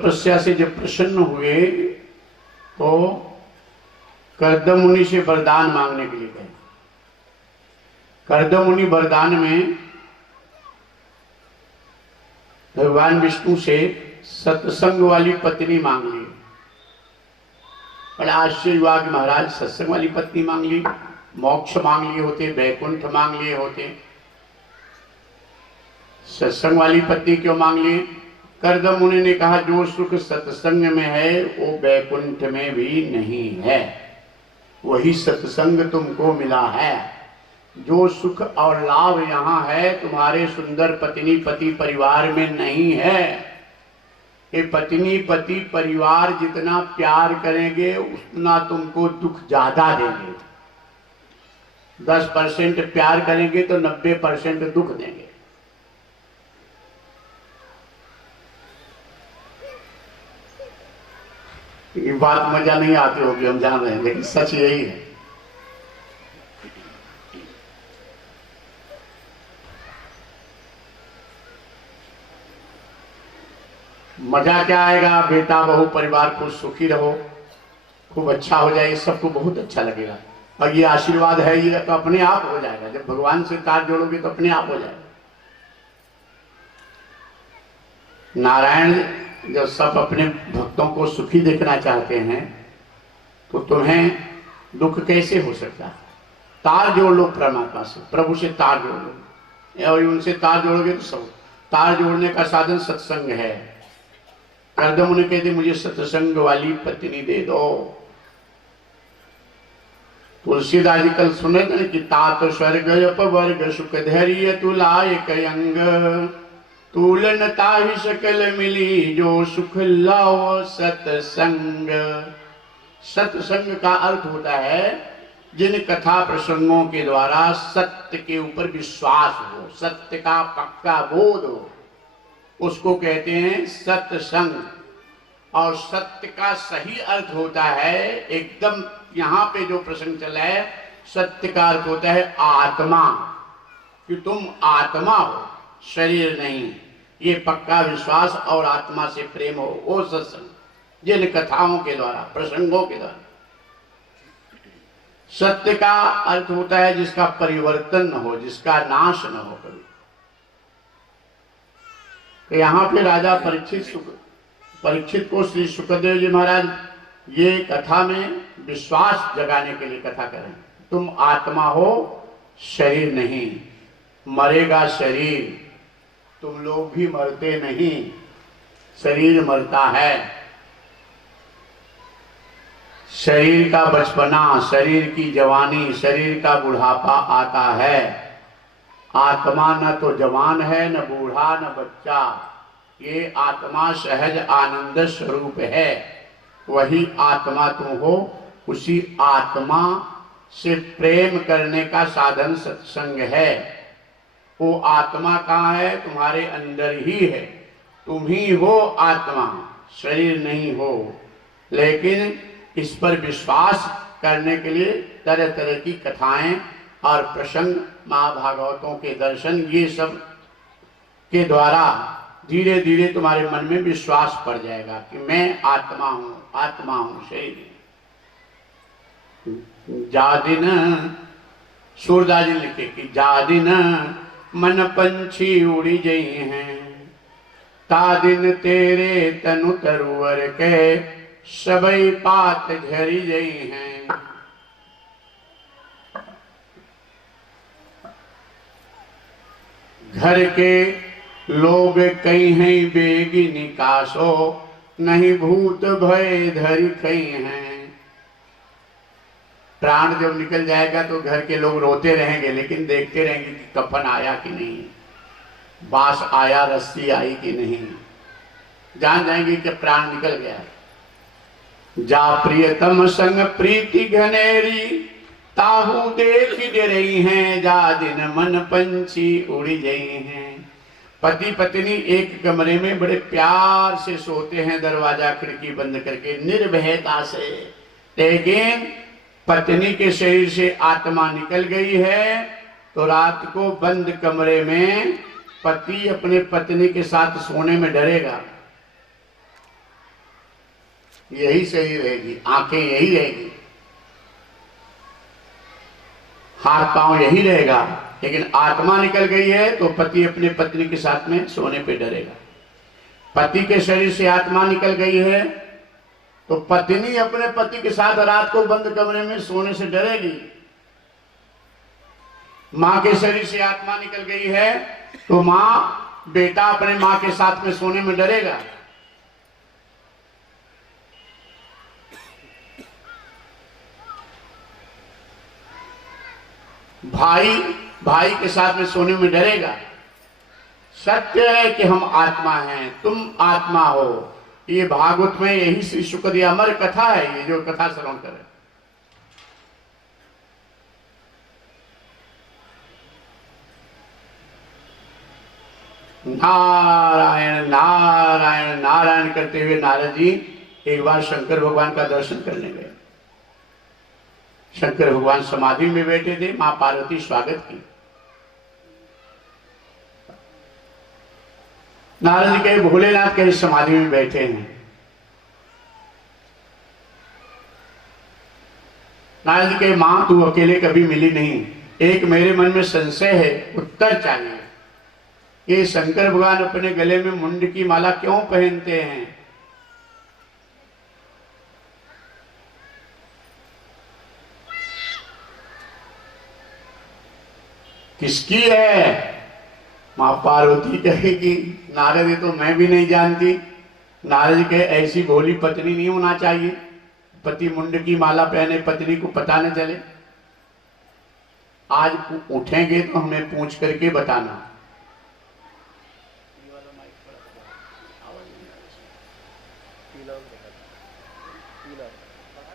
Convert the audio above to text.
तपस्या से जब प्रसन्न हुए तो कर्दम मुनि से वरदान मांगने के लिए गए। कर्दम मुनि वरदान में भगवान विष्णु से सत्संग वाली पत्नी मांग ली। बड़ा आश्चर्य हुआ कि महाराज सत्संग वाली पत्नी मांग ली, मोक्ष मांग लिए होते, वैकुंठ मांग लिए होते, सत्संग वाली पत्नी क्यों मांग लिए? कर्दम मुनि ने कहा जो सुख सत्संग में है वो वैकुंठ में भी नहीं है, वही सत्संग तुमको मिला है। जो सुख और लाभ यहाँ है तुम्हारे सुंदर पत्नी पति परिवार में नहीं है। ये पत्नी पति परिवार जितना प्यार करेंगे उतना तुमको दुख ज्यादा देंगे। 10% प्यार करेंगे तो 90% दुख देंगे। ये बात मजा नहीं आती होगी, हम जान रहे हैं, लेकिन सच यही है। मजा क्या आएगा? बेटा बहू परिवार को सुखी रहो, खूब अच्छा हो जाए, सबको बहुत अच्छा लगेगा। और ये आशीर्वाद है, ये तो अपने आप हो जाएगा। जब भगवान से तार जोड़ोगे तो अपने आप हो जाएगा। नारायण जब सब अपने भक्तों को सुखी देखना चाहते हैं तो तुम्हें दुख कैसे हो सकता है? तार जोड़ लो परमात्मा से, प्रभु से तार जोड़ लो, और उनसे तार जोड़ोगे तो सब। तार जोड़ने का साधन सत्संग है। कर्दम मुनि कहते मुझे सत्संग वाली पत्नी दे दो। तुलसीदास जी कल सुने थे कि तात स्वर्ग अपवर्ग सुख धैर्य तुलायक अंग, तुलनता ही सकल मिली जो सुख लाओ सत्संग। सत्संग का अर्थ होता है जिन कथा प्रसंगों के द्वारा सत्य के ऊपर विश्वास हो, सत्य का पक्का बोध हो, उसको कहते हैं सत्संग। और सत्य का सही अर्थ होता है एकदम यहाँ पे जो प्रसंग चला है, सत्य का अर्थ होता है आत्मा, कि तुम आत्मा हो, शरीर नहीं। ये पक्का विश्वास और आत्मा से प्रेम हो, वो सत्संग। जिन कथाओं के द्वारा प्रसंगों के द्वारा। सत्य का अर्थ होता है जिसका परिवर्तन न हो, जिसका नाश न हो कभी। तो यहाँ पे राजा परीक्षित को श्री सुखदेव जी महाराज ये कथा में विश्वास जगाने के लिए कथा करें। तुम आत्मा हो, शरीर नहीं। मरेगा शरीर, तुम लोग भी मरते नहीं, शरीर मरता है। शरीर का बचपना, शरीर की जवानी, शरीर का बुढ़ापा आता है। आत्मा न तो जवान है, न बूढ़ा, न बच्चा। ये आत्मा सहज आनंद स्वरूप है। वही आत्मा तुम हो। उसी आत्मा से प्रेम करने का साधन सत्संग है। वो आत्मा कहाँ है? तुम्हारे अंदर ही है। तुम ही हो आत्मा, शरीर नहीं हो। लेकिन इस पर विश्वास करने के लिए तरह तरह की कथाएं और प्रसंग, महाभागवतों के दर्शन, ये सब के द्वारा धीरे धीरे तुम्हारे मन में विश्वास पड़ जाएगा कि मैं आत्मा हूँ, आत्मा हूँ, शरीर। जा दिन सूरदास जी लिखे कि जा दिन मन पंछी उड़ी जई हैं, ता दिन तेरे तनु तरुवर के सबई पात झरी जई हैं। घर के लोग कई हैं बेगी निकासो, नहीं भूत भय धरी कई हैं। प्राण जब निकल जाएगा तो घर के लोग रोते रहेंगे, लेकिन देखते रहेंगे कि कफन आया कि नहीं, बांस आया, रस्सी आई कि नहीं। जान जाएंगे कि प्राण निकल गया। जा प्रियतम संग प्रीति घनेरी, ताहू देख दे रही हैं, जा दिन मन पंछी उड़ी गई हैं। पति पत्नी एक कमरे में बड़े प्यार से सोते हैं, दरवाजा खिड़की बंद करके निर्भयता से। लेकिन पत्नी के शरीर से आत्मा निकल गई है तो रात को बंद कमरे में पति अपने पत्नी के साथ सोने में डरेगा। यही सही रहेगी, आंखें यही रहेगी, हाथ पांव यही रहेगा। लेकिन आत्मा निकल गई है तो पति अपने पत्नी के साथ में सोने पे डरेगा। पति के शरीर से आत्मा निकल गई है तो पत्नी अपने पति के साथ रात को बंद कमरे में सोने से डरेगी। मां के शरीर से आत्मा निकल गई है तो मां बेटा अपने मां के साथ में सोने में डरेगा। भाई भाई के साथ में सोने में डरेगा। सत्य है कि हम आत्मा हैं, तुम आत्मा हो। ये भागवत में यही श्री शुक्र अमर कथा है, ये जो कथा श्रवण करें। नारायण नारायण नारायण करते हुए नारद जी एक बार शंकर भगवान का दर्शन करने गए। शंकर भगवान समाधि में बैठे थे, मां पार्वती स्वागत की। नारद जी कहे भोलेनाथ कहीं समाधि में बैठे हैं। नारद जी कहे मां तू अकेले कभी मिली नहीं, एक मेरे मन में संशय है, उत्तर चाहिए। ये शंकर भगवान अपने गले में मुंड की माला क्यों पहनते हैं? किसकी है? मां पार्वती कहेगी नारद ये तो मैं भी नहीं जानती। नारद कहे ऐसी भोली पत्नी नहीं होना चाहिए, पति मुंड की माला पहने पत्नी को पता न चले। आज उठेंगे तो हमें पूछ करके बताना।